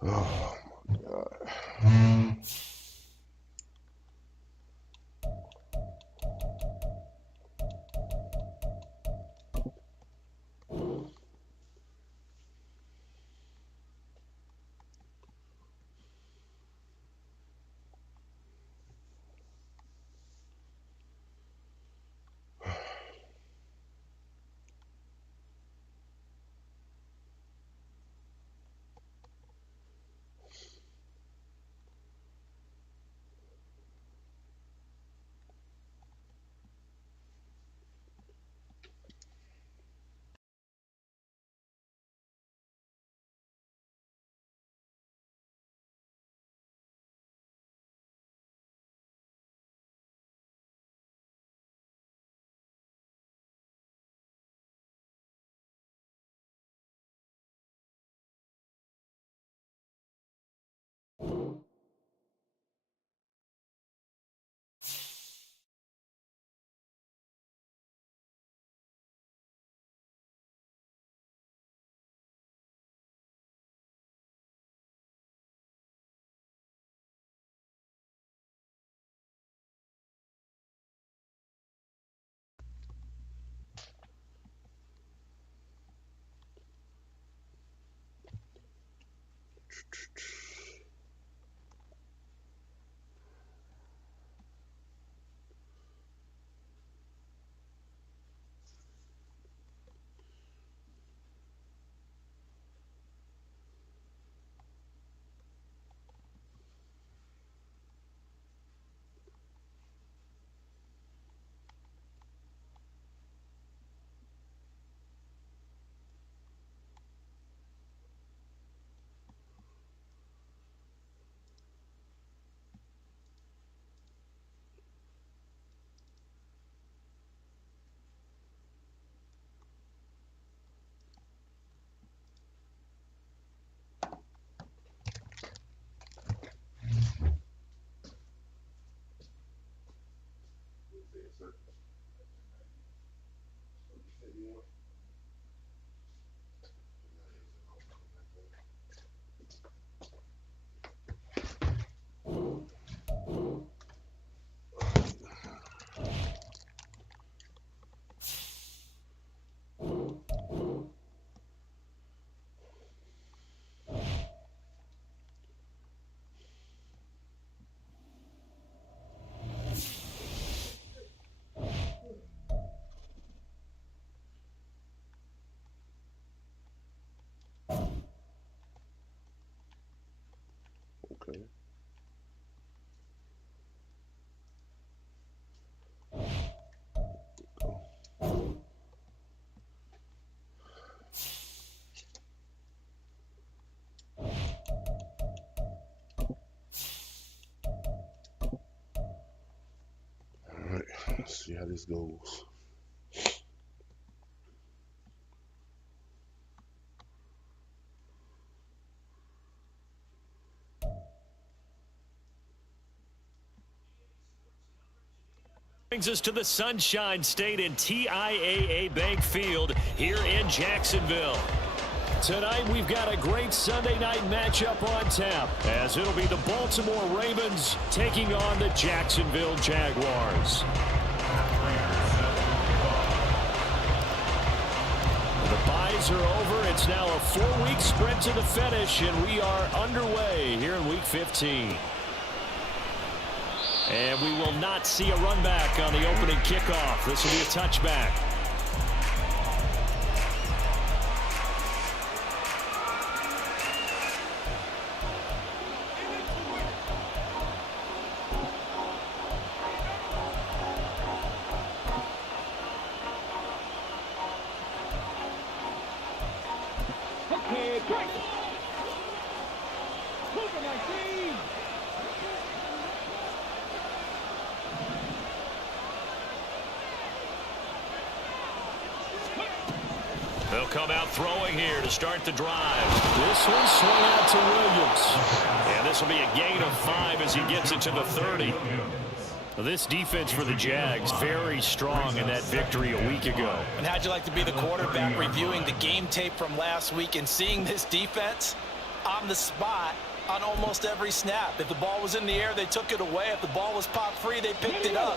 Oh my God. Okay. All right, let's see how this goes. Brings us to the Sunshine State in TIAA Bank Field here in Jacksonville. Tonight we've got a great Sunday night matchup on tap, as it'll be the Baltimore Ravens taking on the Jacksonville Jaguars. The byes are over. It's now a 4-week sprint to the finish, and we are underway here in Week 15. And we will not see a run back on the opening kickoff. This will be a touchback. They'll come out throwing here to start the drive. This one swung out to Williams. And this will be a gain of 5 as he gets it to the 30. This defense for the Jags, very strong in that victory a week ago. And how'd you like to be the quarterback reviewing the game tape from last week and seeing this defense? on the spot on almost every snap. If the ball was in the air, they took it away. If the ball was popped free, they picked it up.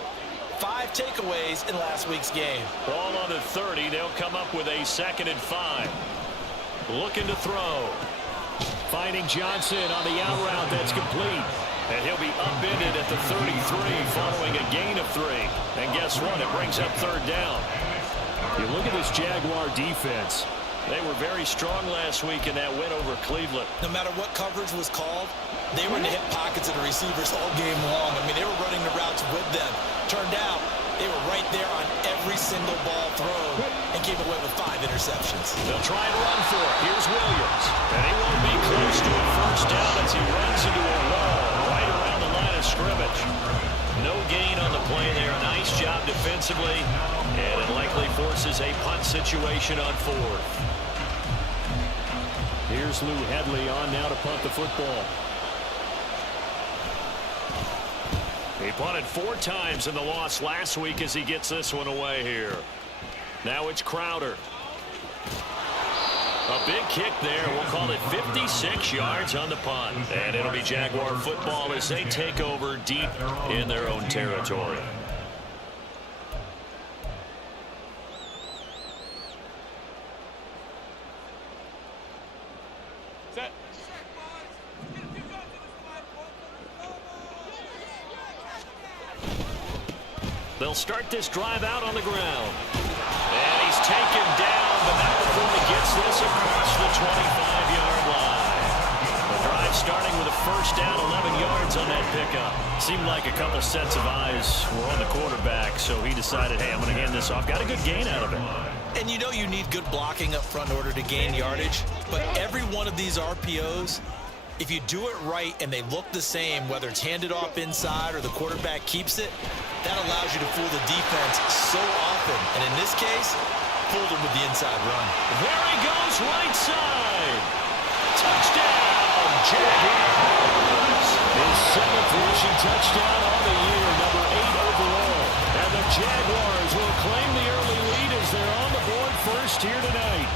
5 takeaways in last week's game. Ball on the 30. They'll come up with a 2nd and 5. Looking to throw. Finding Johnson on the out route. That's complete. And he'll be upended at the 33 following a gain of 3. And guess what? It brings up 3rd down. You look at this Jaguar defense. They were very strong last week in that win over Cleveland. No matter what coverage was called, they were in the hip pockets of the receivers all game long. I mean, they were running the routes with them. Turned out, they were right there on every single ball thrown and came away with 5 interceptions. They'll try and run for it. Here's Williams. And he won't be close to a 1st down as he runs into a wall right around the line of scrimmage. No gain on the play there. Nice job defensively. And it likely forces a punt situation on 4th. Here's Lou Hedley on now to punt the football. He punted 4 times in the loss last week as he gets this one away here. Now it's Crowder. A big kick there. We'll call it 56 yards on the punt. And it'll be Jaguar football as they take over deep in their own territory. They'll start this drive out on the ground. And he's taken down, but not before he gets this across the 25-yard line. The drive starting with a 1st down, 11 yards on that pickup. Seemed like a couple sets of eyes were on the quarterback, so he decided, hey, I'm going to hand this off. Got a good gain out of it. And you know you need good blocking up front in order to gain yardage, but every one of these RPOs, if you do it right and they look the same, whether it's handed off inside or the quarterback keeps it, that allows you to fool the defense so often. And in this case, fooled him with the inside run. There he goes, right side. Touchdown, Jags. His 7th rushing touchdown on the year, number 8 overall. And the Jaguars will claim the early lead as they're on the board first here tonight.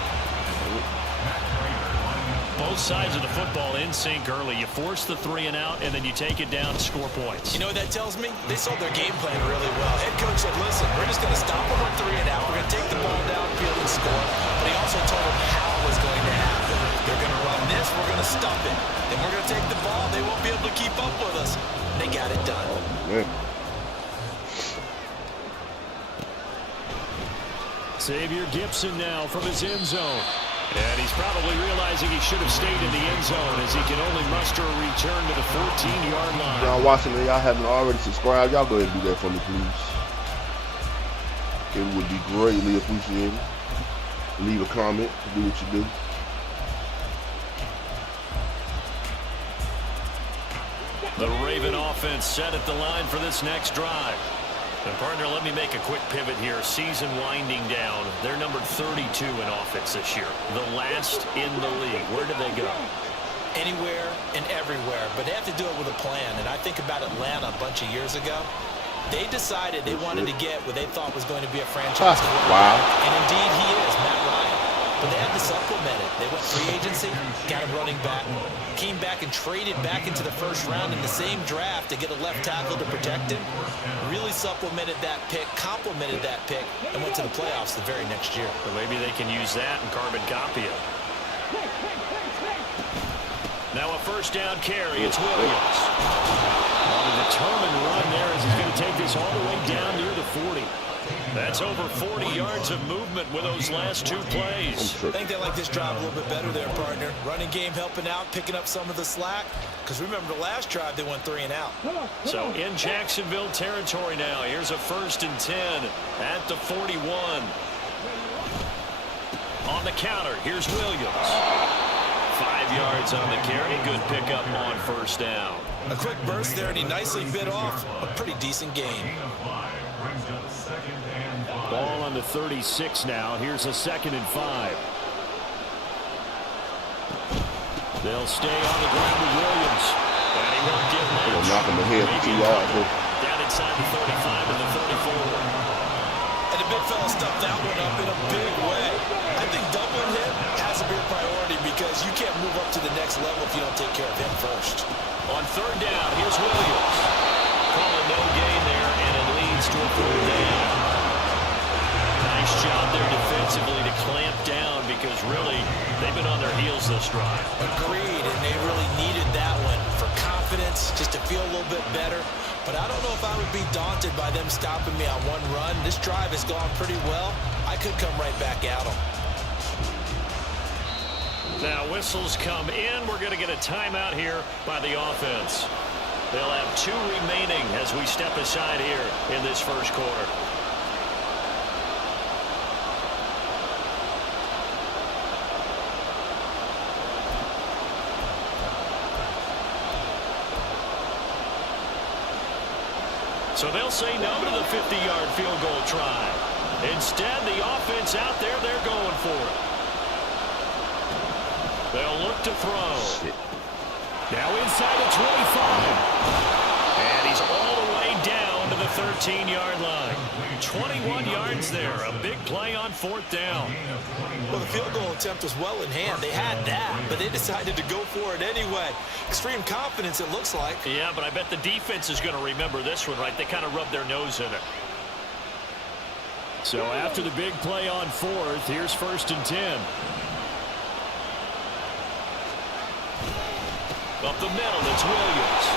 Both sides of the football in sync early. You force the 3 and out, and then you take it down and score points. You know what that tells me? They saw their game plan really well. Head coach said, listen, we're just going to stop them on 3 and out. We're going to take the ball downfield and score. But he also told them how it was going to happen. They're going to run this. We're going to stop it. Then we're going to take the ball. They won't be able to keep up with us. They got it done. Man. Xavier Gipson now from his end zone. And he's probably realizing he should have stayed in the end zone as he can only muster a return to the 14-yard line. Y'all watching and y'all haven't already subscribed, y'all go ahead and do that for me, please. It would be greatly appreciated. Leave a comment, do what you do. The Raven offense set at the line for this next drive. And partner, let me make a quick pivot here. Season winding down. They're number 32 in offense this year. The last in the league. Where do they go? Anywhere and everywhere. But they have to do it with a plan. And I think about Atlanta a bunch of years ago. They decided they wanted to get what they thought was going to be a franchise quarterback. Wow. And indeed he is, Matt Ryan. But they had to supplement it. They went free agency, got a running back, came back and traded back into the 1st round in the same draft to get a left tackle to protect him. Really supplemented that pick, complemented that pick, and went to the playoffs the very next year. Well, maybe they can use that and carbon copy it. Now a 1st down carry. It's Williams. On a determined run there as he's going to take this all the way down near the 40. That's over 40 yards of movement with those last 2 plays. I think they like this drive a little bit better there, partner. Running game helping out, picking up some of the slack. Because remember the last drive, they went 3 and out. So in Jacksonville territory now. Here's a 1st and 10 at the 41. On the counter, here's Williams. 5 yards on the carry. Good pickup on 1st down. A quick burst there, and he nicely bit off a pretty decent gain. Ball on the 36 now. Here's a 2nd and 5. They'll stay on the ground with Williams. And he won't get much. They'll knock him ahead for 2 yards. Down inside the 35 and the 34. And the big fella stuffed that one up in a big way. I think doubling him has to be a priority because you can't move up to the next level if you don't take care of him first. On third down, here's Williams. Calling no gain there, and it leads to a third down. Nice job there defensively to clamp down because really they've been on their heels this drive. Agreed, and they really needed that one for confidence, just to feel a little bit better. But I don't know if I would be daunted by them stopping me on one run. This drive has gone pretty well. I could come right back at them. Now whistles come in. We're going to get a timeout here by the offense. They'll have 2 remaining as we step aside here in this first quarter. So they'll say no to the 50-yard field goal try. Instead, the offense out there, they're going for it. They'll look to throw. Now inside the 25. And he's all the way down to the 13-yard line. 21 yards there. A big play on 4th down. Well, the field goal attempt was well in hand. They had that, but they decided to go for it anyway. Extreme confidence, it looks like. Yeah, but I bet the defense is going to remember this one, right? They kind of rubbed their nose in it. So after the big play on 4th, here's 1st and 10. Up the middle, it's Williams.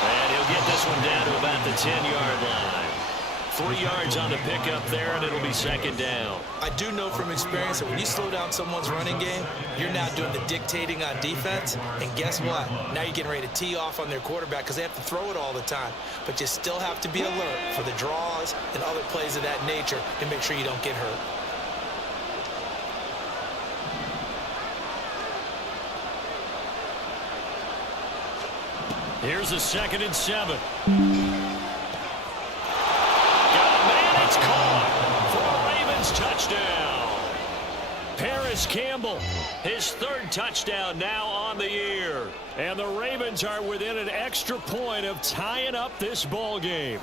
And he'll get this one down to about the 10-yard line. 3 yards on the pickup there, and it'll be 2nd down. I do know from experience that when you slow down someone's running game, you're now doing the dictating on defense. And guess what? Now you're getting ready to tee off on their quarterback because they have to throw it all the time. But you still have to be alert for the draws and other plays of that nature to make sure you don't get hurt. Here's a 2nd and 7. It's caught for a Ravens touchdown. Paris Campbell, his 3rd touchdown now on the year. And the Ravens are within an extra point of tying up this ball game.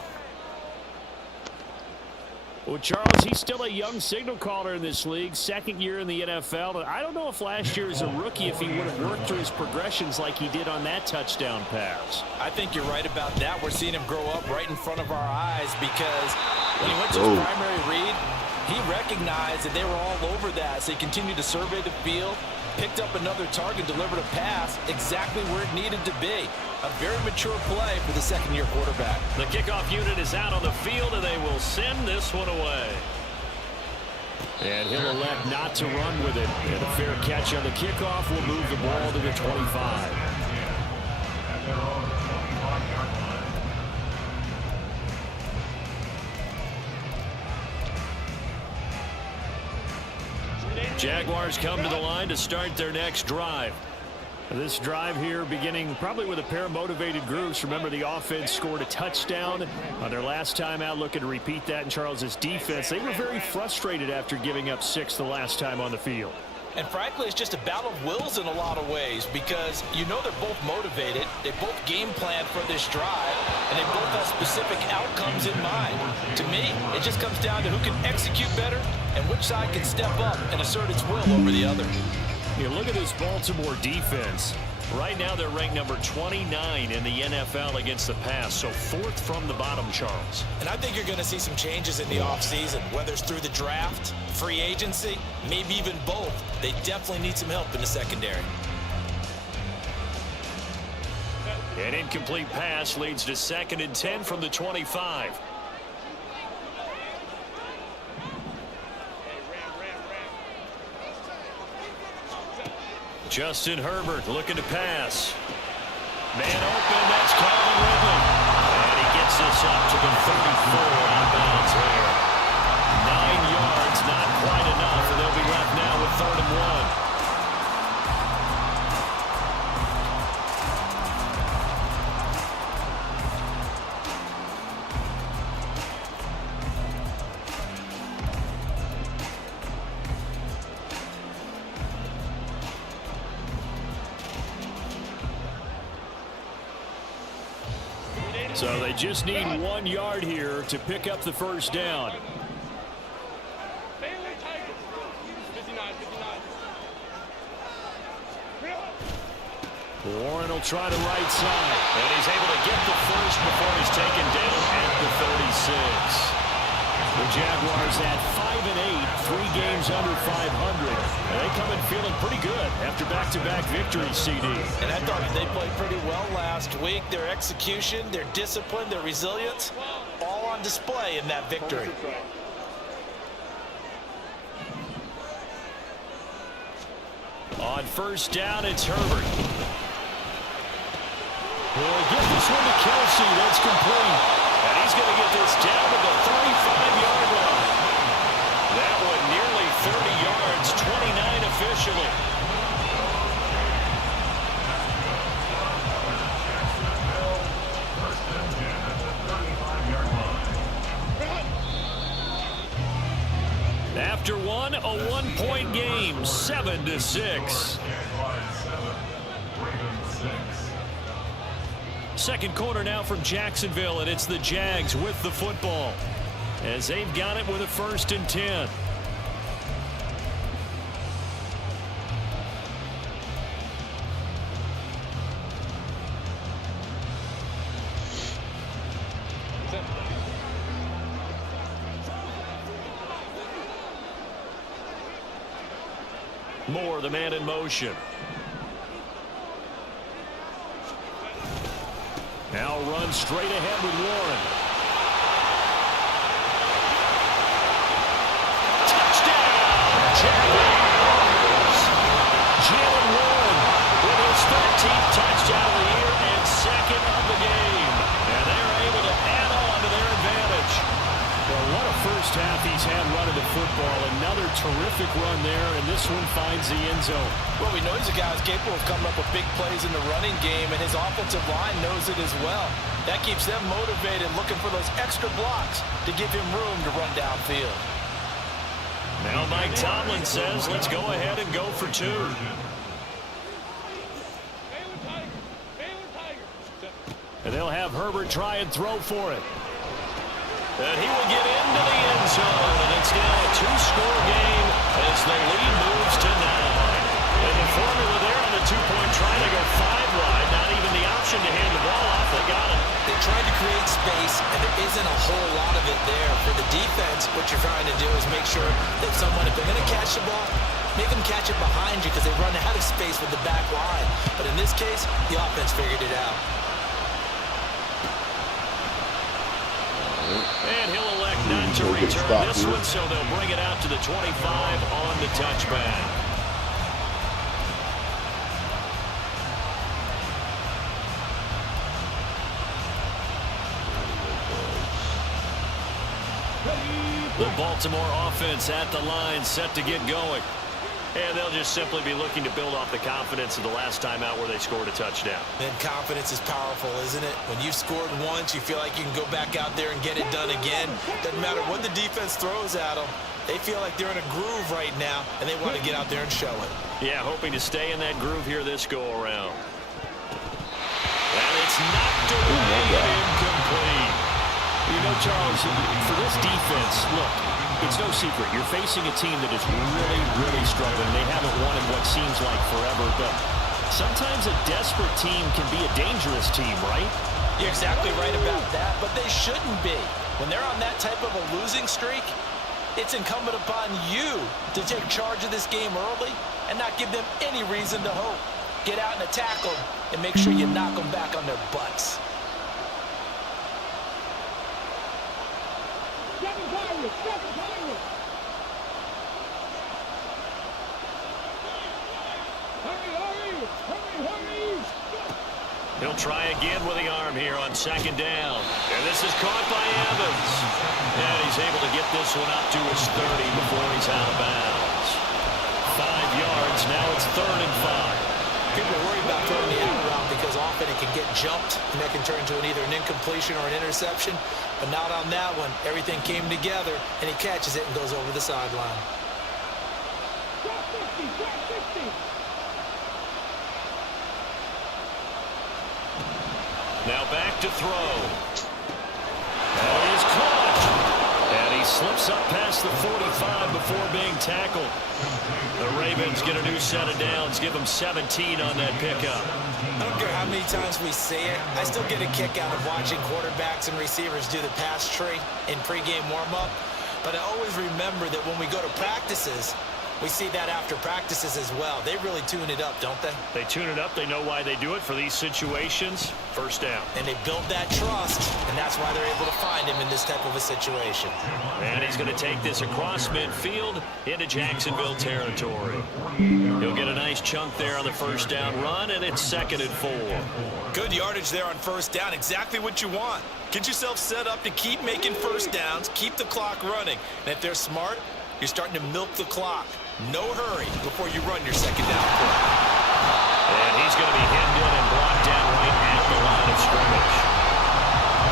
Well, Charles, he's still a young signal caller in this league, 2nd year in the NFL. And I don't know if last year as a rookie if he would have worked through his progressions like he did on that touchdown pass. I think you're right about that. We're seeing him grow up right in front of our eyes because when he went to his primary read, he recognized that they were all over that. So he continued to survey the field, picked up another target, delivered a pass exactly where it needed to be. A very mature play for the 2nd-year quarterback. The kickoff unit is out on the field, and they will send this one away. And he'll elect not to run with it. And a fair catch on the kickoff will move the ball to the 25. Jaguars come to the line to start their next drive. This drive here beginning probably with a pair of motivated groups. Remember, the offense scored a touchdown on their last time out, looking to repeat that in Charles's defense. They were very frustrated after giving up 6 the last time on the field. And frankly, it's just a battle of wills in a lot of ways because you know they're both motivated. They both game planned for this drive, and they both have specific outcomes in mind. To me, it just comes down to who can execute better and which side can step up and assert its will over the other. You look at this Baltimore defense. Right now they're ranked number 29 in the NFL against the pass, so 4th from the bottom, Charles. And I think you're going to see some changes in the offseason, whether it's through the draft, free agency, maybe even both. They definitely need some help in the secondary. An incomplete pass leads to 2nd and 10 from the 25. Justin Herbert looking to pass. Man open, that's Calvin Ridley. And he gets this up to the 34 out of bounds there. 9 yards, not quite enough, and they'll be left now with 3rd and 1. So they just need 1 yard here to pick up the 1st down. Warren will try the right side. And he's able to get the first before he's taken down at the 36. The Jaguars at 5-8, 3 games under 500. And they come in feeling pretty good after back-to-back victories, CD. And I thought they played pretty well last week. Their execution, their discipline, their resilience, all on display in that victory. On first down, it's Herbert. Will get this one to Kelsey. That's complete. And he's going to get this down to the 35-yard line. That one nearly 30 yards, 29 officially. After one, a one-point game, 7-6. Second quarter now from Jacksonville, and it's the Jags with the football as they've got it with a 1st and 10. Moore, the man in motion. Now run straight ahead with Warren. Touchdown! Jaguars! Jalen Warren with his 13th touchdown of the year and 2nd of the game. And they're able to add on to their advantage. Well, what a first half he's had running the football. Another terrific run there, and this one finds the end zone. Well, we know he's a guy who's capable of coming up with big plays in the running game, and his offensive line knows it as well. That keeps them motivated, looking for those extra blocks to give him room to run downfield. Now Mike Tomlin says, let's go ahead and go for 2. And they'll have Herbert try and throw for it. And he will get into the end zone, and it's now a 2-score game as the lead moves to 9. And the formula there on the 2-point try to go 5 wide, not even the option to hand the ball off. They got it. They tried to create space, and there isn't a whole lot of it there. For the defense, what you're trying to do is make sure that someone, if they're going to catch the ball, make them catch it behind you because they run out of space with the back line. But in this case, the offense figured it out. And he'll elect not to return this one, so they'll bring it out to the 25 on the touchback. The Baltimore offense at the line, set to get going. And they'll just simply be looking to build off the confidence of the last time out where they scored a touchdown. And confidence is powerful, isn't it? When you've scored once, you feel like you can go back out there and get it done again. Doesn't matter what the defense throws at them. They feel like they're in a groove right now, and they want to get out there and show it. Yeah, hoping to stay in that groove here this go-around. And it's knocked away and incomplete. You know, Charles, for this defense, look, it's no secret. You're facing a team that is really, really struggling. They haven't won in what seems like forever, but sometimes a desperate team can be a dangerous team, right? You're exactly right about that, but they shouldn't be. When they're on that type of a losing streak, it's incumbent upon you to take charge of this game early and not give them any reason to hope. Get out and attack them and make sure you knock them back on their butts. He'll try again with the arm here on 2nd down. And this is caught by Evans. And he's able to get this one up to his 30 before he's out of bounds. 5 yards. Now it's 3rd and 5. People worry about throwing the out route because often it can get jumped, and that can turn into either an incompletion or an interception. But not on that one. Everything came together, and he catches it and goes over the sideline. Now back to throw. And he's caught. And he slips up past the 45 before being tackled. The Ravens get a new set of downs, give them 17 on that pickup. I don't care how many times we say it, I still get a kick out of watching quarterbacks and receivers do the pass tree in pregame warm-up. But I always remember that when we go to practices, we see that after practices as well. They really tune it up, don't they? They tune it up. They know why they do it for these situations. First down. And they build that trust, and that's why they're able to find him in this type of a situation. And he's going to take this across midfield into Jacksonville territory. He'll get a nice chunk there on the first down run, and it's 2nd and 4. Good yardage there on first down. Exactly what you want. Get yourself set up to keep making first downs, keep the clock running. And if they're smart, you're starting to milk the clock. No hurry before you run your second down play. And he's going to be hemmed in and blocked down right at the line of scrimmage.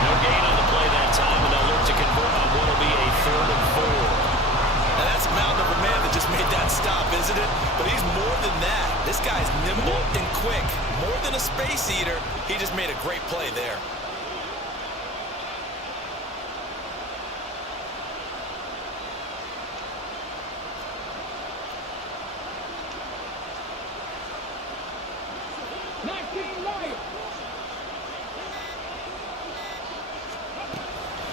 No gain on the play that time, and they'll look to convert on what will be a 3rd and 4. Now that's a mountain of a man that just made that stop, isn't it? But he's more than that. This guy's nimble and quick. More than a space eater, he just made a great play there.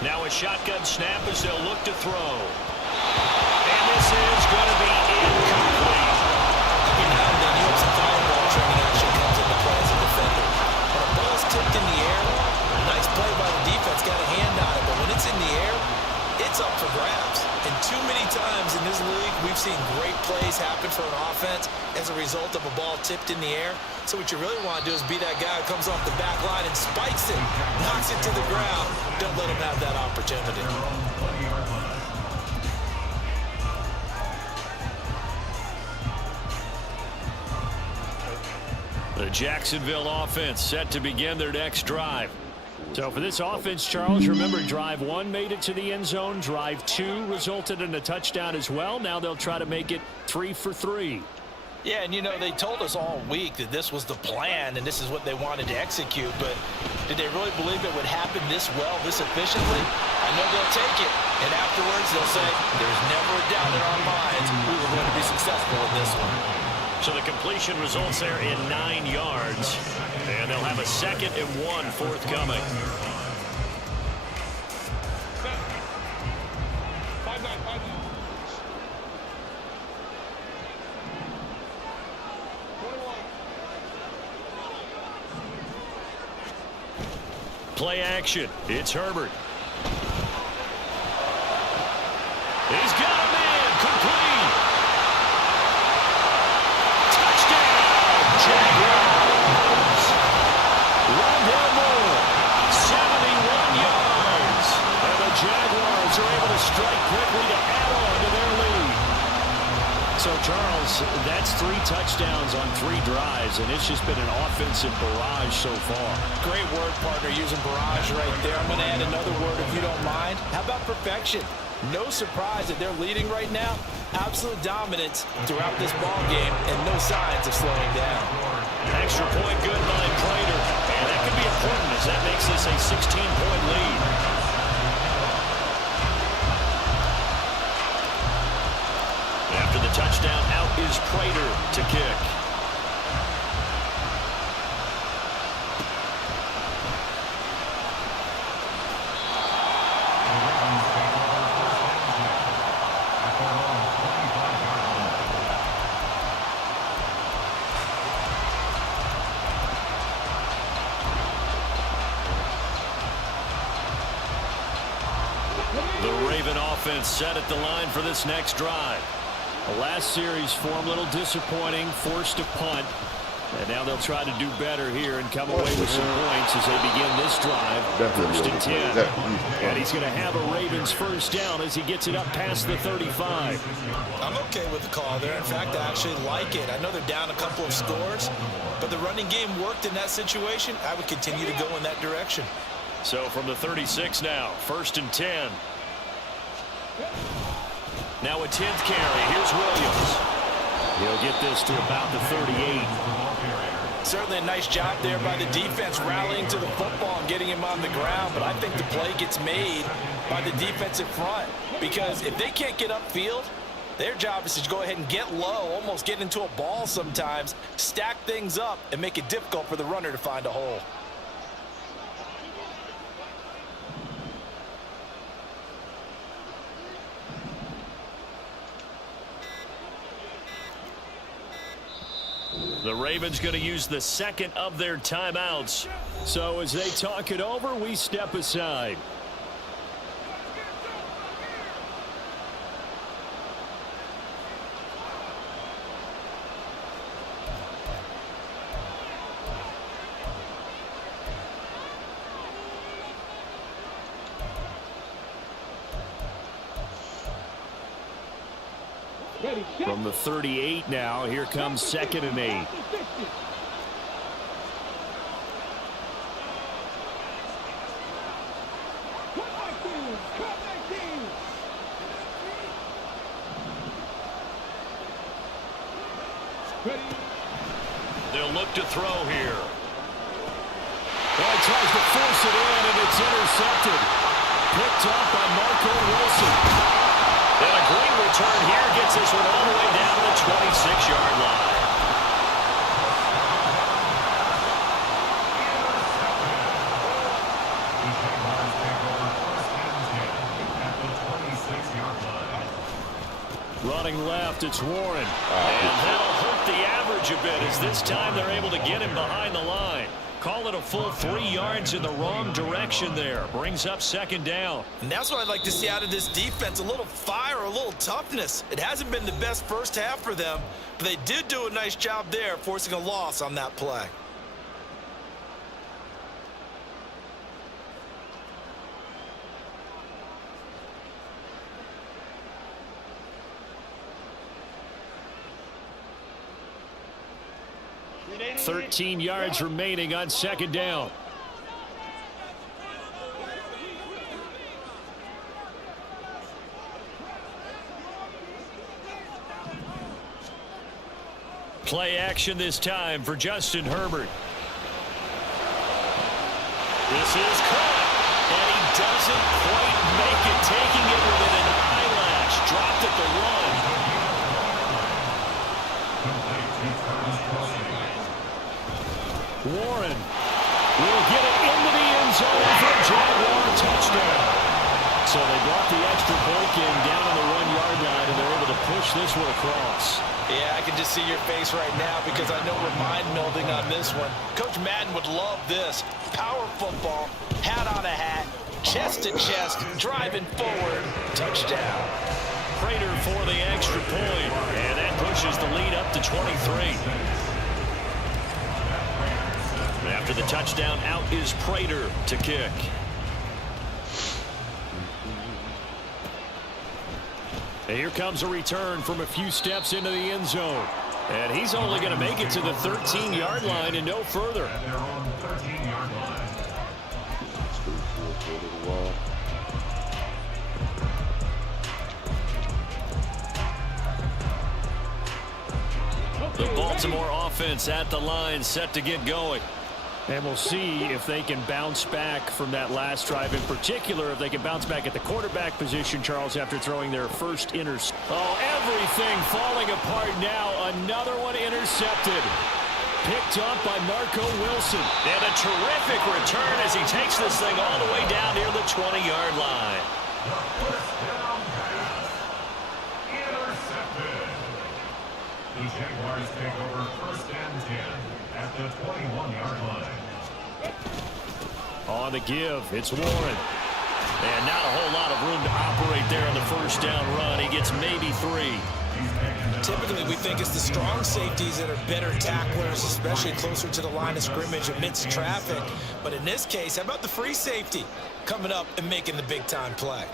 Now a shotgun snap as they'll look to throw. And this is going to be incomplete. Every now and then you have some fireball training action comes into play as a defender. When a ball's tipped in the air, a nice play by the defense, got a hand on it, but when it's in the air, it's up for grabs. And too many times in this league, we've seen great plays happen for an offense as a result of a ball tipped in the air. So what you really want to do is be that guy who comes off the back line and spikes it, knocks it to the ground. Don't let him have that opportunity. The Jacksonville offense set to begin their next drive. So for this offense, Charles, remember drive 1 made it to the end zone. Drive 2 resulted in a touchdown as well. Now they'll try to make it 3 for 3. Yeah, and you know, they told us all week that this was the plan and this is what they wanted to execute, but did they really believe it would happen this well, this efficiently? I know they'll take it, and afterwards they'll say, there's never a doubt in our minds we were going to be successful in this one. So the completion results there in 9 yards, and they'll have a 2nd and 1 forthcoming. Play action. It's Herbert. He's got a man. Complete. Touchdown. Jaguars. Rondell Moore. 71 yards. And the Jaguars are able to strike quickly to add on to their lead. So, Charles, that's 3 touchdowns on 3 drives, and it's just been an offensive barrage so far. Great word, partner, using barrage right there. I'm going to add another word if you don't mind. How about perfection? No surprise that they're leading right now. Absolute dominance throughout this ball game and no signs of slowing down. Extra point good by Prater. And that could be important as that makes this a 16-point lead. After the touchdown, out is Prater to kick. The Raven offense set at the line for this next drive. The last series form a little disappointing, forced a punt. And now they'll try to do better here and come away with some points as they begin this drive. 1st and 10. And he's going to have a Ravens first down as he gets it up past the 35. I'm okay with the call there. In fact, I actually like it. I know they're down a couple of scores, but the running game worked in that situation. I would continue to go in that direction. So from the 36 now, 1st and 10. Now a 10th carry. Here's Williams. He'll get this to about the 38. Certainly a nice job there by the defense rallying to the football and getting him on the ground, but I think the play gets made by the defensive front. because if they can't get upfield, their job is to go ahead and get low, almost get into a ball sometimes, stack things up, and make it difficult for the runner to find a hole. The Ravens going to use the second of their timeouts. So as they talk it over, we step aside. From the 38 now, here comes 2nd and 8. They'll look to throw here. Well, he tries to force it in, and it's intercepted. Picked up by Marco Wilson. And a great return here gets this one all the way down to the 26-yard line. Running left, it's Warren. And that'll hurt the average a bit as this time they're able to get him behind the line. Call it a full 3 yards in the wrong direction there. Brings up 2nd down. And that's what I'd like to see out of this defense, a little fire, a little toughness. It hasn't been the best first half for them, but they did do a nice job there, forcing a loss on that play. $13 yards remaining on 2nd down. Play action this time for Justin Herbert. This is caught, and he doesn't quite make it, taking it within an eyelash. Dropped at the one. Warren will get it into the end zone for a Jaguar touchdown. So they brought the extra point in down on the 1-yard line, and they're able to push this one across. Yeah, I can just see your face right now because I know we're mind melding on this one. Coach Madden would love this. Power football, hat on a hat, chest to chest, driving forward, touchdown. Prater for the extra point, and that pushes the lead up to 23. After the touchdown, out is Prater to kick. And here comes a return from a few steps into the end zone. And he's only going to make it to the 13-yard line and no further. The Baltimore offense at the line, set to get going. And we'll see if they can bounce back from that last drive, in particular if they can bounce back at the quarterback position, Charles, after throwing their first interception. Oh, everything falling apart now. Another one intercepted. Picked up by Marco Wilson. And a terrific return as he takes this thing all the way down near the 20-yard line. The Jaguars take over 1st and 10 at the 21-yard line. On the give, it's Warren. And not a whole lot of room to operate there on the first down run. He gets maybe 3. Typically, we think it's the strong safeties that are better tacklers, especially closer to the line of scrimmage amidst traffic. But in this case, how about the free safety coming up and making the big-time play?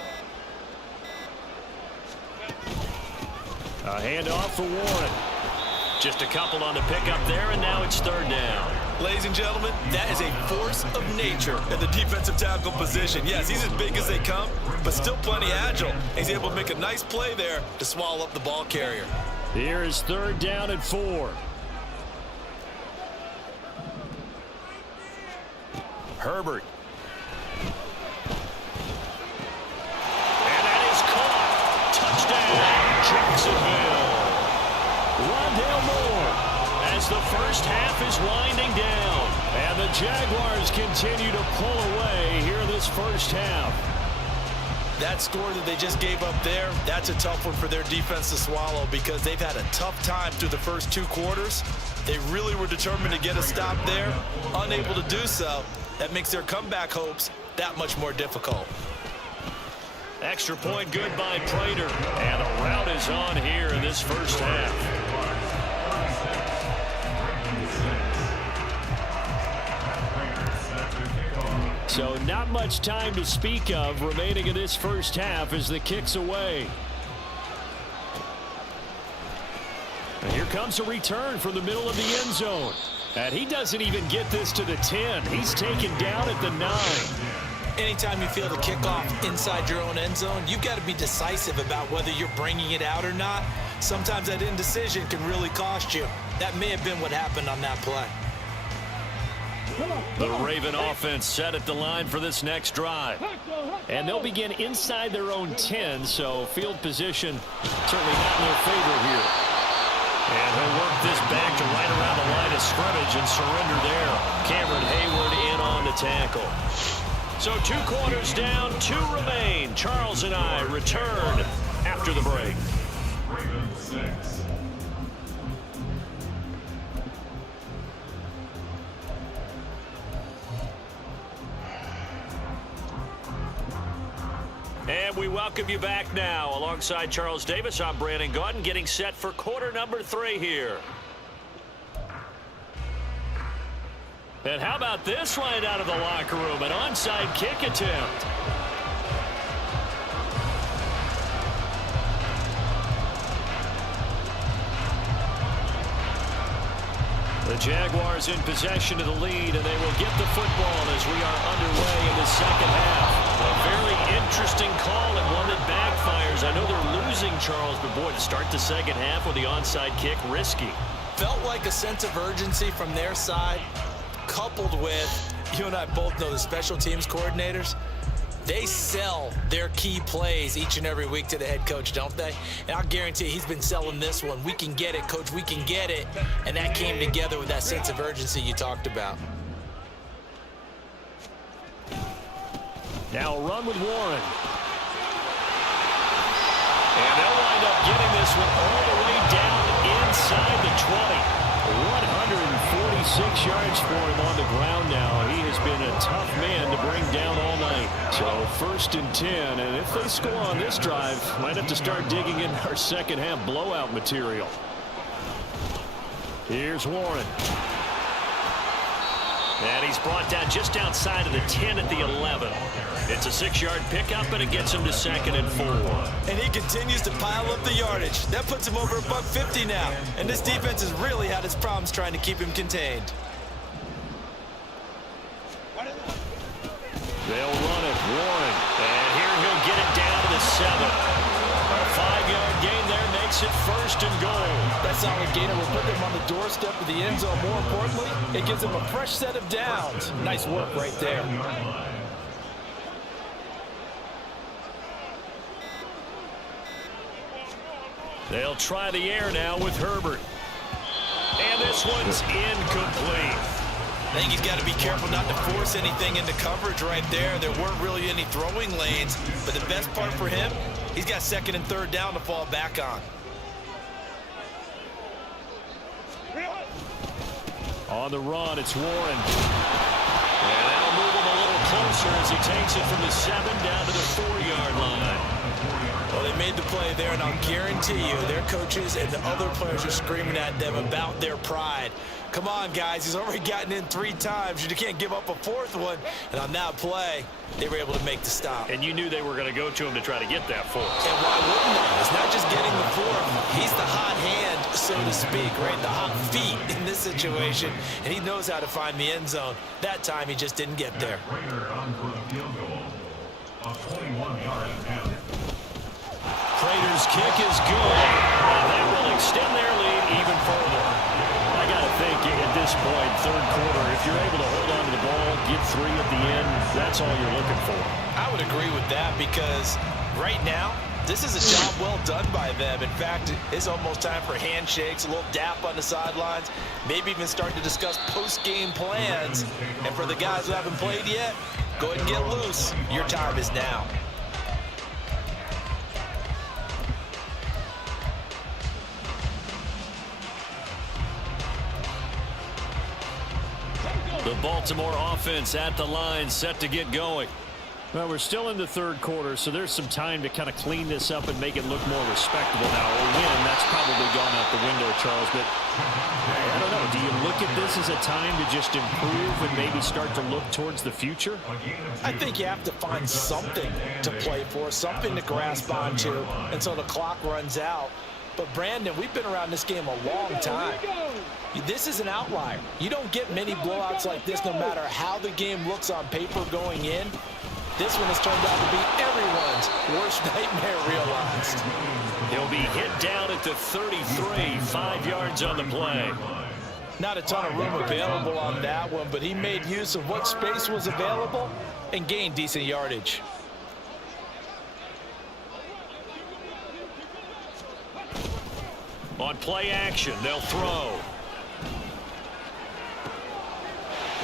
A handoff for Warren. Just a couple on the pickup there, and now it's 3rd down. Ladies and gentlemen, that is a force of nature at the defensive tackle position. Yes, he's as big as they come, but still plenty agile. He's able to make a nice play there to swallow up the ball carrier. Here is 3rd down and 4. Herbert. And that is caught. is winding down. And the Jaguars continue to pull away here this first half. That score that they just gave up there, that's a tough one for their defense to swallow because they've had a tough time through the first 2 quarters. They really were determined to get a stop there, unable to do so. That makes their comeback hopes that much more difficult. Extra point good by Prater. And the rout is on here in this first half. So not much time to speak of remaining in this first half as the kick's away. And here comes a return from the middle of the end zone. And he doesn't even get this to the 10. He's taken down at the 9. Anytime you feel the kickoff inside your own end zone, you've got to be decisive about whether you're bringing it out or not. Sometimes that indecision can really cost you. That may have been what happened on that play. The Raven offense set at the line for this next drive. And they'll begin inside their own 10, so field position certainly not in their favor here. And he'll work this back to right around the line of scrimmage and surrender there. Cameron Hayward in on the tackle. So 2 quarters down, 2 remain. Charles and I return after the break. Raven 6. And we welcome you back now. Alongside Charles Davis, I'm Brandon Gaudin, getting set for quarter number 3 here. And how about this right out of the locker room? An onside kick attempt. The Jaguars in possession of the lead, and they will get the football as we are underway in the second half. A very interesting call and one that backfires. I know they're losing, Charles, but boy, to start the second half with the onside kick, risky. Felt like a sense of urgency from their side, coupled with, you and I both know the special teams coordinators, they sell their key plays each and every week to the head coach, don't they? And I'll guarantee he's been selling this one. We can get it, coach, we can get it. And that came together with that sense of urgency you talked about. Now a run with Warren. And they'll wind up getting this one all the way down inside the 20. 146 yards for him on the ground now. He has been a tough man to bring down all night. So 1st and 10, and if they score on this drive, might have to start digging in our second half blowout material. Here's Warren. And he's brought down just outside of the 10 at the 11. It's a 6-yard pickup, and it gets him to 2nd and 4. And he continues to pile up the yardage. That puts him over $150 now. And this defense has really had its problems trying to keep him contained. They'll run it, Warren. And here he'll get it down to the 7. A 5-yard gain there makes it 1st and goal. That solid gainer will put them on the doorstep of the end zone. More importantly, it gives them a fresh set of downs. Nice work right there. They'll try the air now with Herbert. And this one's incomplete. I think he's got to be careful not to force anything into coverage right there. There weren't really any throwing lanes, but the best part for him, he's got 2nd and 3rd down to fall back on. On the run, it's Warren. And that'll move him a little closer as he takes it from the 7 down to the 4-yard line. Well, they made the play there, and I'll guarantee you their coaches and the other players are screaming at them about their pride. Come on, guys. He's already gotten in 3 times. You can't give up a 4th one. And on that play, they were able to make the stop. And you knew they were going to go to him to try to get that 4th. And why wouldn't they? It's not just getting the 4th. He's the hot hand, so to speak, right? The hot feet in this situation. And he knows how to find the end zone. That time, he just didn't get there. Prater's kick is good. And that will extend their lead even further. I got to think at this point, 3rd quarter, if you're able to hold on to the ball, get 3 at the end, that's all you're looking for. I would agree with that because right now, This is a job well done by them. In fact, it's almost time for handshakes, a little dap on the sidelines, maybe even start to discuss post-game plans. And for the guys who haven't played yet, go ahead and get loose. Your time is now. The Baltimore offense at the line, set to get going. Well, we're still in the third quarter, so there's some time to kind of clean this up and make it look more respectable now. A win, that's probably gone out the window, Charles. But I don't know. Do you look at this as a time to just improve and maybe start to look towards the future? I think you have to find something to play for, something to grasp onto until the clock runs out. But, Brandon, we've been around this game a long time. This is an outlier. You don't get many blowouts like this no matter how the game looks on paper going in. This one has turned out to be everyone's worst nightmare realized. He'll be hit down at the 33, 5 yards on the play. Not a ton of room available on that one, but he made use of what space was available and gained decent yardage. On play action, they'll throw.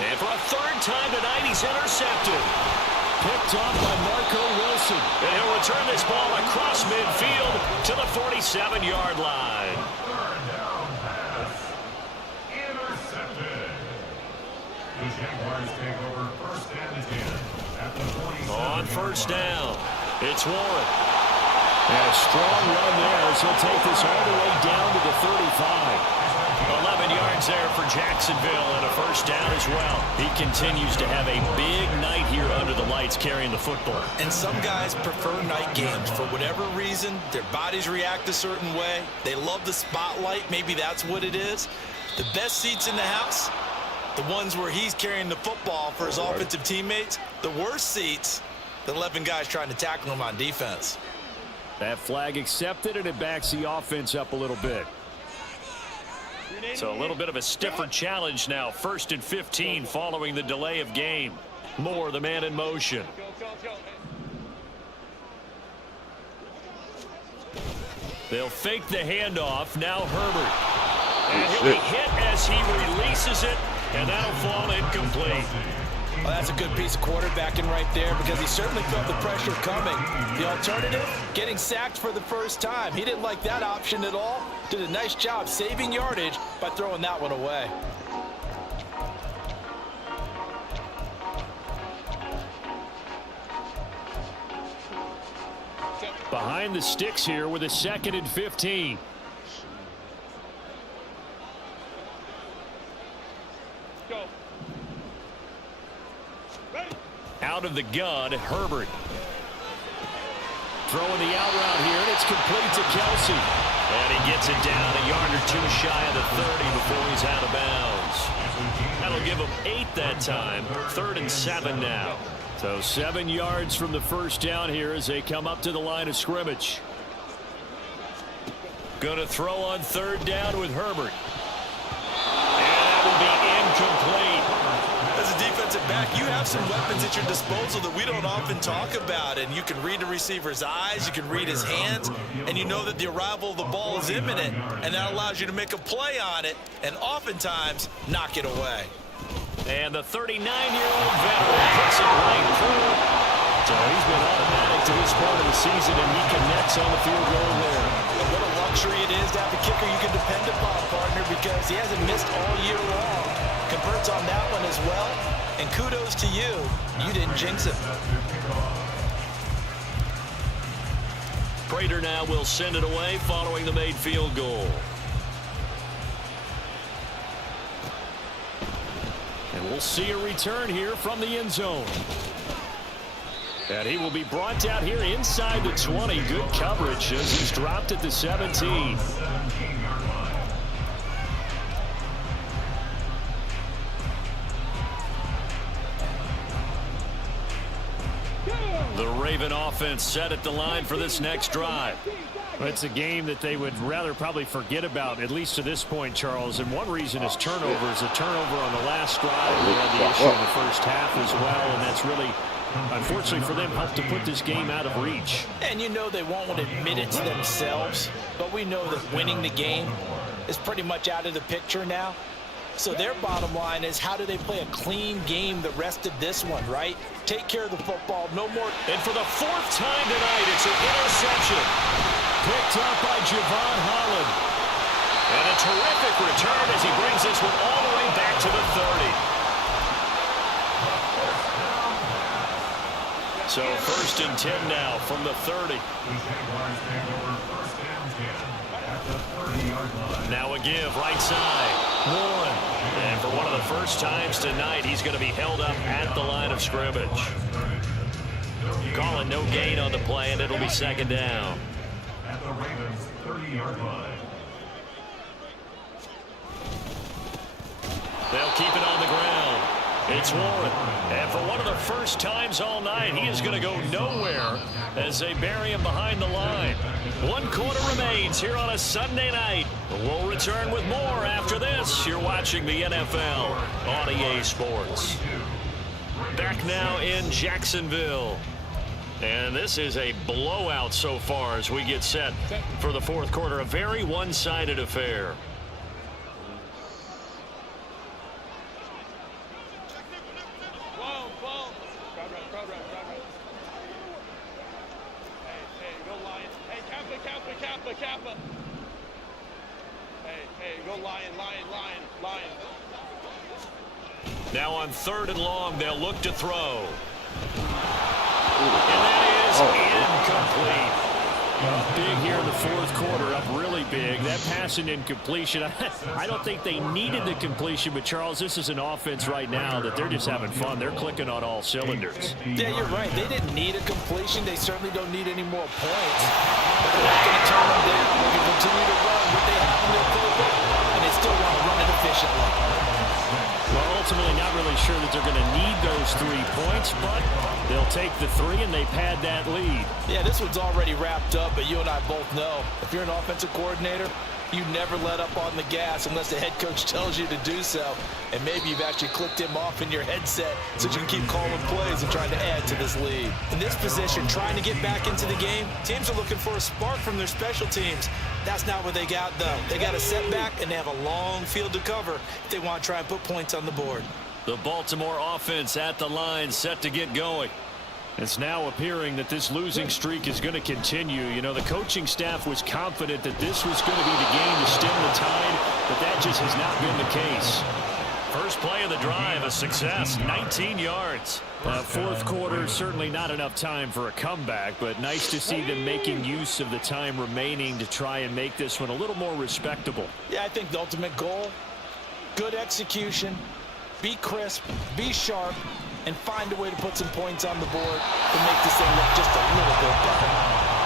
And for a third time tonight, he's intercepted. Picked off by Marco Wilson. And he'll return this ball across midfield to the 47-yard line. Third down pass. Intercepted. The Jaguars take over first and 10 at the 27. On first down, it's Warren. And a strong run there as he'll take this all the way down to the 35. 11 yards there for Jacksonville and a first down as well. He continues to have a big night here under the lights carrying the football. And some guys prefer night games. For whatever reason, their bodies react a certain way. They love the spotlight. Maybe that's what it is. The best seats in the house, the ones where he's carrying the football for his offensive teammates. The worst seats, the 11 guys trying to tackle him on defense. That flag accepted, and it backs the offense up a little bit. So a little bit of a stiffer challenge now. 1st and 15 following the delay of game. Moore, the man in motion. They'll fake the handoff. Now Herbert. And he'll be hit as he releases it, and that'll fall incomplete. Well, that's a good piece of quarterbacking right there because he certainly felt the pressure coming. The alternative, getting sacked for the first time. He didn't like that option at all. Did a nice job saving yardage by throwing that one away. Behind the sticks here with a 2nd and 15. Out of the gun, Herbert. Throwing the out route here, and it's complete to Kelsey. And he gets it down a yard or two shy of the 30 before he's out of bounds. That'll give him 8 that time. 3rd and 7 now. So 7 yards from the first down here as they come up to the line of scrimmage. Going to throw on 3rd down with Herbert. And that will be incomplete. As a defensive back, you have some weapons at your disposal that we don't often talk about. And you can read the receiver's eyes, you can read his hands, and you know that the arrival of the ball is imminent. And that allows you to make a play on it and oftentimes knock it away. And the 39-year-old veteran puts it right through. So he's been automatic to this part of the season, and he connects on the field goal there. And what a luxury it is to have a kicker you can depend upon, partner, because he hasn't missed all year long. Converts on that one as well. And kudos to you. You didn't jinx it. Prater now will send it away following the made field goal. And we'll see a return here from the end zone. And he will be brought down here inside the 20. Good coverage as he's dropped at the 17. The Raven offense set at the line for this next drive. It's a game that they would rather probably forget about, at least to this point, Charles. And one reason is turnovers. A turnover on the last drive. We had the issue in the first half as well, and that's really unfortunately for them, helped to put this game out of reach. And you know they won't admit it to themselves, but we know that winning the game is pretty much out of the picture now. So their bottom line is, how do they play a clean game the rest of this one, right? Take care of the football, no more. And for the fourth time tonight, it's an interception. Picked up by Javon Holland. And a terrific return as he brings this one all the way back to the 30. So 1st and 10 now from the 30. Now a give, right side. Warren. And for one of the first times tonight, he's going to be held up at the line of scrimmage. Calling no gain on the play, and it'll be 2nd down. At the Ravens' 30-yard line. They'll keep it on the ground. It's Warren. And for one of the first times all night, he is going to go nowhere as they bury him behind the line. 1 quarter remains here on a Sunday night. We'll return with more after this. You're watching the NFL on EA Sports. Back now in Jacksonville. And this is a blowout so far as we get set for the 4th quarter. A very one-sided affair. Now on 3rd and long, they'll look to throw. And that is incomplete. Big here in the 4th quarter, up really big. That pass and incompletion, I don't think they needed the completion, but Charles, this is an offense right now that they're just having fun. They're clicking on all cylinders. Yeah, you're right. They didn't need a completion. They certainly don't need any more points. But they're not going to turn them down. They can continue to run what they have in their playbook, and they still want to run it efficiently. Well, ultimately not really sure that they're going to need those 3 points, but they'll take the 3 and they pad that lead. Yeah, this one's already wrapped up, but you and I both know if you're an offensive coordinator, you never let up on the gas unless the head coach tells you to do so. And maybe you've actually clicked him off in your headset so you can keep calling plays and trying to add to this lead. In this position, trying to get back into the game, teams are looking for a spark from their special teams. That's not what they got, though. They got a setback, and they have a long field to cover if they want to try and put points on the board. The Baltimore offense at the line, set to get going. It's now appearing that this losing streak is going to continue. You know, the coaching staff was confident that this was going to be the game to stem the tide, but that just has not been the case. First play of the drive, a success, 19 yards. 4th quarter, certainly not enough time for a comeback, but nice to see them making use of the time remaining to try and make this one a little more respectable. Yeah, I think the ultimate goal, good execution, be crisp, be sharp, and find a way to put some points on the board to make this thing look just a little bit better.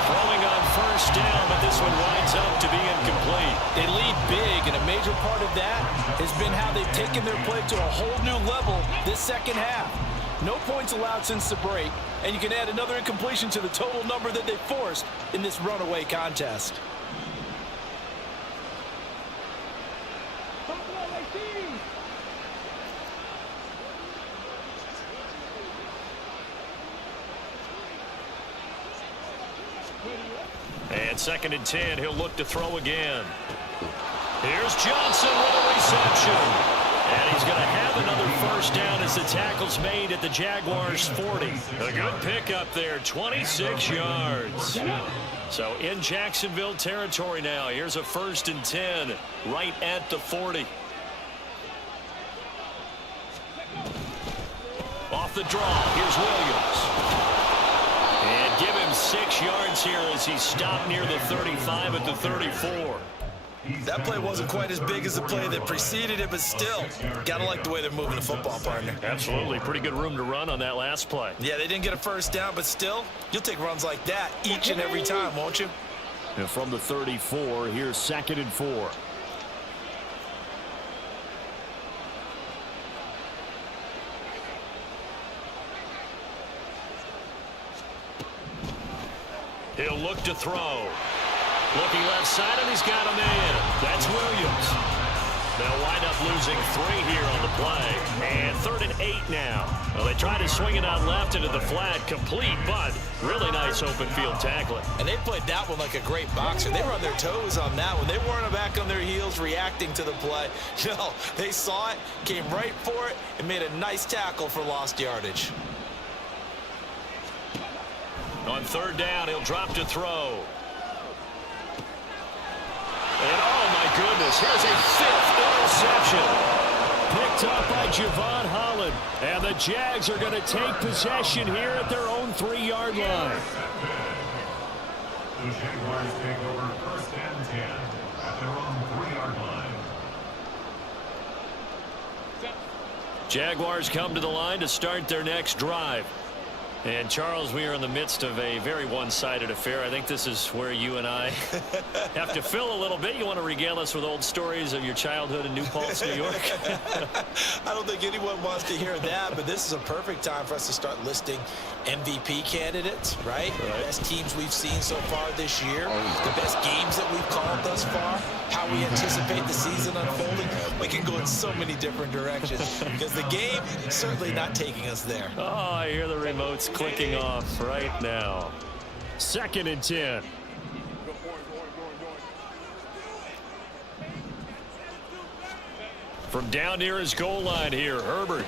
Throwing on 1st down, but this one winds up to be incomplete. They lead big, and a major part of that has been how they've taken their play to a whole new level this 2nd half. No points allowed since the break, and you can add another incompletion to the total number that they forced in this runaway contest. And 2nd and 10, he'll look to throw again. Here's Johnson with a reception. And he's going to have another 1st down as the tackle's made at the Jaguars' 40. A good pickup there, 26 yards. So in Jacksonville territory now. Here's a 1st and 10 right at the 40. Off the draw, here's Williams. And give him 6 yards here as he's stopped near the 35 at the 34. That play wasn't quite as big as the play that preceded it, but still, gotta like the way they're moving the football, partner. Absolutely. Pretty good room to run on that last play. Yeah, they didn't get a 1st down, but still, you'll take runs like that each and every time, won't you? And from the 34, here's 2nd and 4. He'll look to throw. Looking left side, and he's got a man. That's Williams. They'll wind up losing 3 here on the play. And 3rd and 8 now. Well, they try to swing it out left into the flat. Complete, but really nice open field tackling. And they played that one like a great boxer. They were on their toes on that one. They weren't back on their heels reacting to the play. No, they saw it, came right for it, and made a nice tackle for lost yardage. On 3rd down, he'll drop to throw. And oh my goodness, here's a 5th interception. Picked up by Javon Holland. And the Jags are going to take possession here at their own 3-yard line. The Jaguars take over 1st and 10 at their own 3-yard line. Jaguars come to the line to start their next drive. And, Charles, we are in the midst of a very one-sided affair. I think this is where you and I have to fill a little bit. You want to regale us with old stories of your childhood in New Paltz, New York? I don't think anyone wants to hear that, but this is a perfect time for us to start listing MVP candidates, right? The best teams we've seen so far this year, the best games that we've called thus far, how we anticipate the season unfolding. We can go in so many different directions because the game is certainly not taking us there. Oh, I hear the remotes clicking off right now. 2nd and 10. From down near his goal line here, Herbert.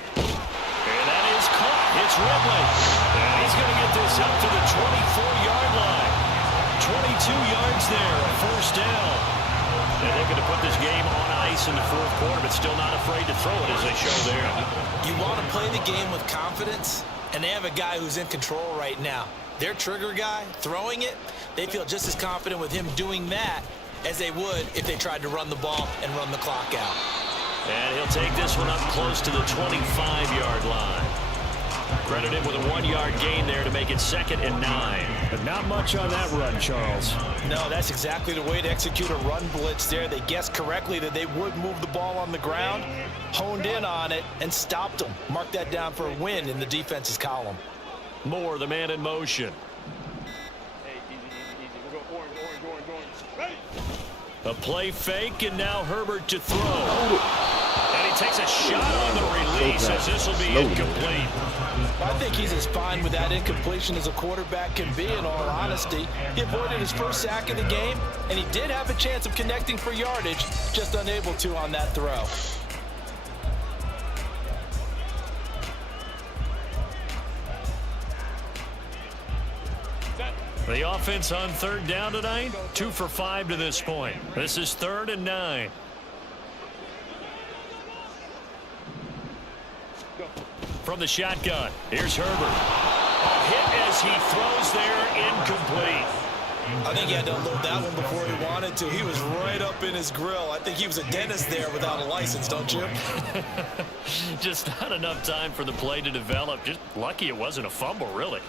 And that is caught. It's Ridley. And he's going to get this up to the 24-yard line. 22 yards there, a 1st down. They're looking to put this game on ice in the 4th quarter, but still not afraid to throw it as they show there. You want to play the game with confidence, and they have a guy who's in control right now. Their trigger guy, throwing it, they feel just as confident with him doing that as they would if they tried to run the ball and run the clock out. And he'll take this one up close to the 25-yard line. Credited with a 1-yard gain there to make it 2nd and 9. But not much on that run, Charles. No, that's exactly the way to execute a run blitz there. They guessed correctly that they would move the ball on the ground, honed in on it, and stopped them. Mark that down for a win in the defense's column. Moore, the man in motion. A play fake, and now Herbert to throw. And he takes a shot on the release as this will be incomplete. I think he's as fine with that incompletion as a quarterback can be, in all honesty. He avoided his 1st sack of the game, and he did have a chance of connecting for yardage, just unable to on that throw. The offense on 3rd down tonight, 2 for 5 to this point. This is 3rd and 9. From the shotgun, here's Herbert. A hit as he throws there, incomplete. I think he had to unload that one before he wanted to. He was right up in his grill. I think he was a dentist there without a license, don't you? Just not enough time for the play to develop. Just lucky it wasn't a fumble, really.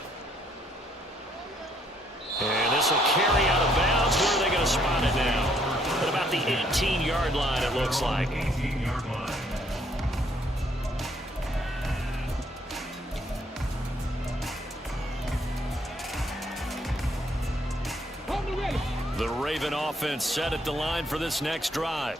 And this will carry out of bounds. Where are they going to spot it now? At about the 18-yard line, it looks like. 18-yard line. The Raven offense set at the line for this next drive.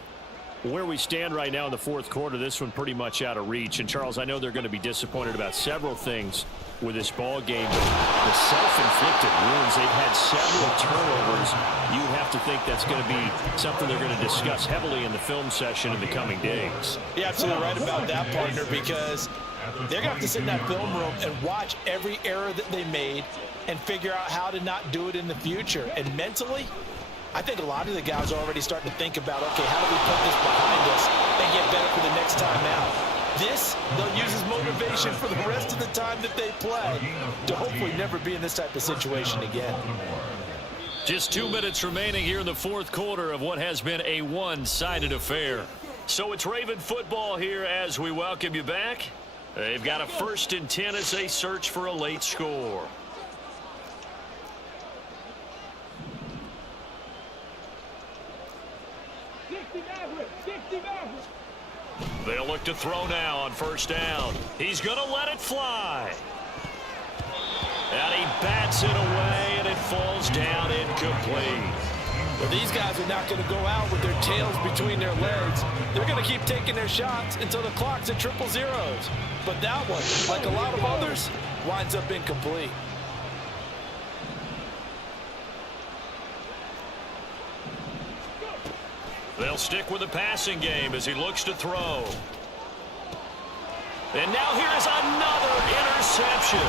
Where we stand right now in the 4th quarter, this one pretty much out of reach. And, Charles, I know they're going to be disappointed about several things with this ball game, but the self-inflicted wounds, they've had several turnovers. You have to think that's going to be something they're going to discuss heavily in the film session in the coming days. You're absolutely right about that, partner, because they're going to have to sit in that film room and watch every error that they made and figure out how to not do it in the future. And mentally, I think a lot of the guys are already starting to think about, okay, how do we put this behind us and get better for the next time out? This, they'll use as motivation for the rest of the time that they play to hopefully never be in this type of situation again. Just 2 minutes remaining here in the 4th quarter of what has been a one-sided affair. So it's Raven football here as we welcome you back. They've got a 1st and 10 as they search for a late score. They'll look to throw now on 1st down. He's going to let it fly. And he bats it away, and it falls down incomplete. But these guys are not going to go out with their tails between their legs. They're going to keep taking their shots until the clock's at triple zeros. But that one, like a lot of others, winds up incomplete. They'll stick with the passing game as he looks to throw. And now here's another interception.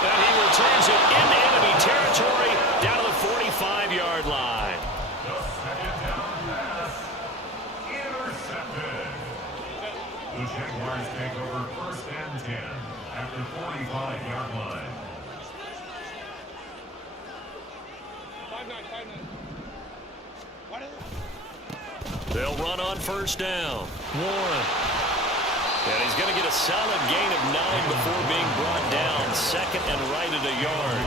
And he returns it into enemy territory down to the 45-yard line. The second down pass. Intercepted. The Jaguars take over first and 10 at the 45-yard line. 5-9. They'll run on first down. Warren. And he's going to get a solid gain of 9 before being brought down. Second and right at a yard.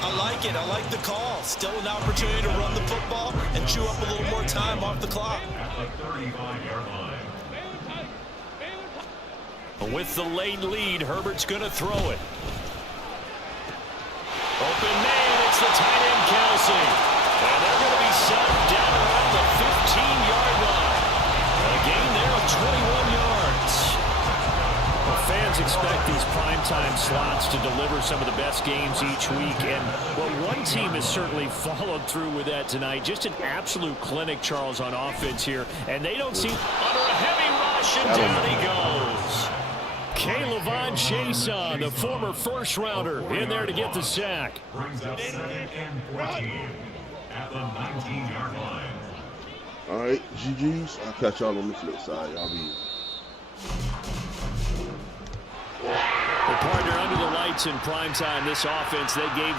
I like it. I like the call. Still an opportunity to run the football and chew up a little more time off the clock. At the 35-yard line. With the late lead, Herbert's going to throw it. Open man, it's the tight end, Kelsey. And they're going to be set down around the 15-yard line. A gain there of 21 yards. Well, fans expect these primetime slots to deliver some of the best games each week. And, well, one team has certainly followed through with that tonight. Just an absolute clinic, Charles, on offense here. And they don't seem under a heavy rush, and down he goes. K'Lavon Chason, the former first-rounder, in there to get the sack. Brings up second and 14 at the 19-yard line. All right, GG's. I'll catch y'all on the flip side. Y'all be. The partner under the lights in primetime, this offense, they gave